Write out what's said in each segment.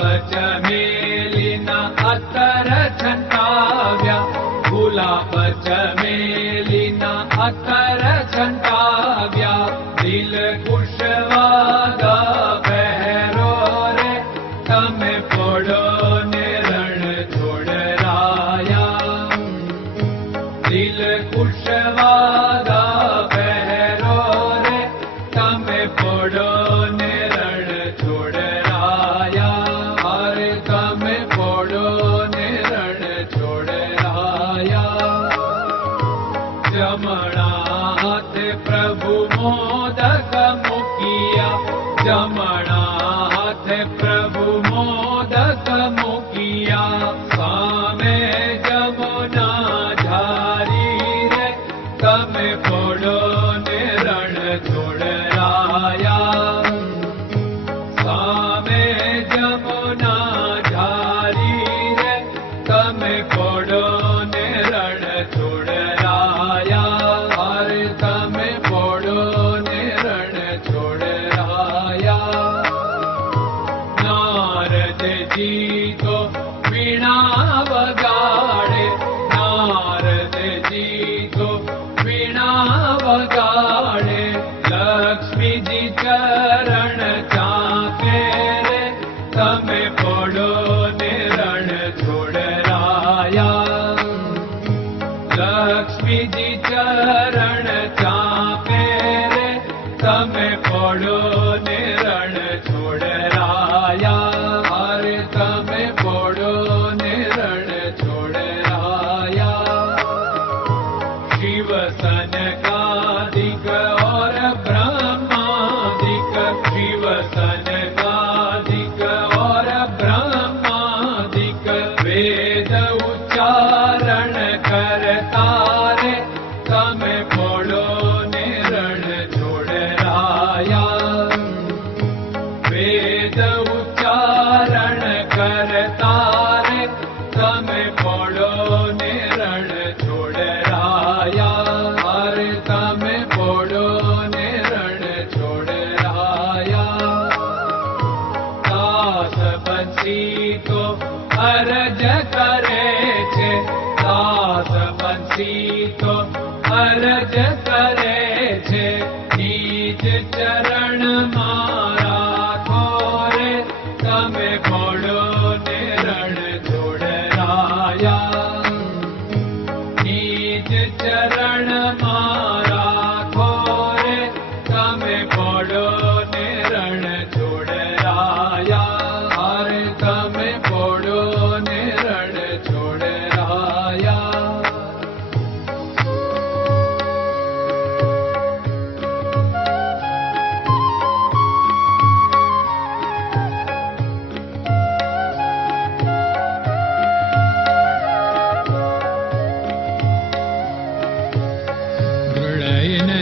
पचमे जमणात् प्रभु मोदक मुख्या जम તમે પોડો ને उच्चारण करता पडो ने रणो राया हरे तमे पडो ने रणोडा तास बचीतो हरज करे तास बचीतो हरज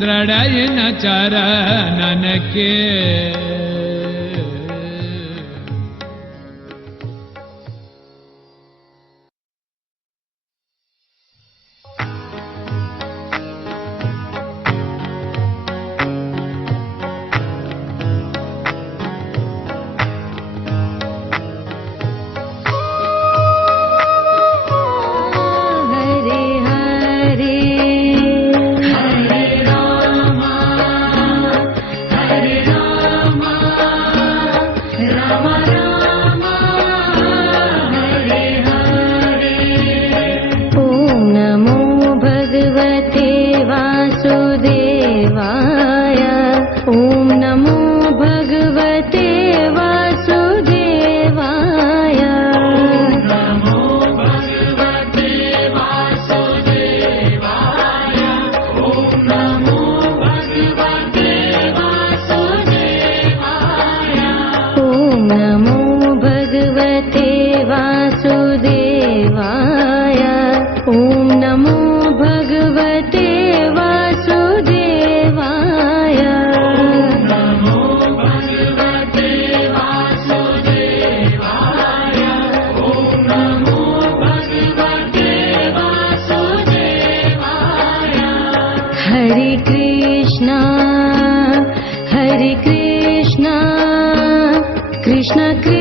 दृढयिन चरणन Come on now. Krishna Krishna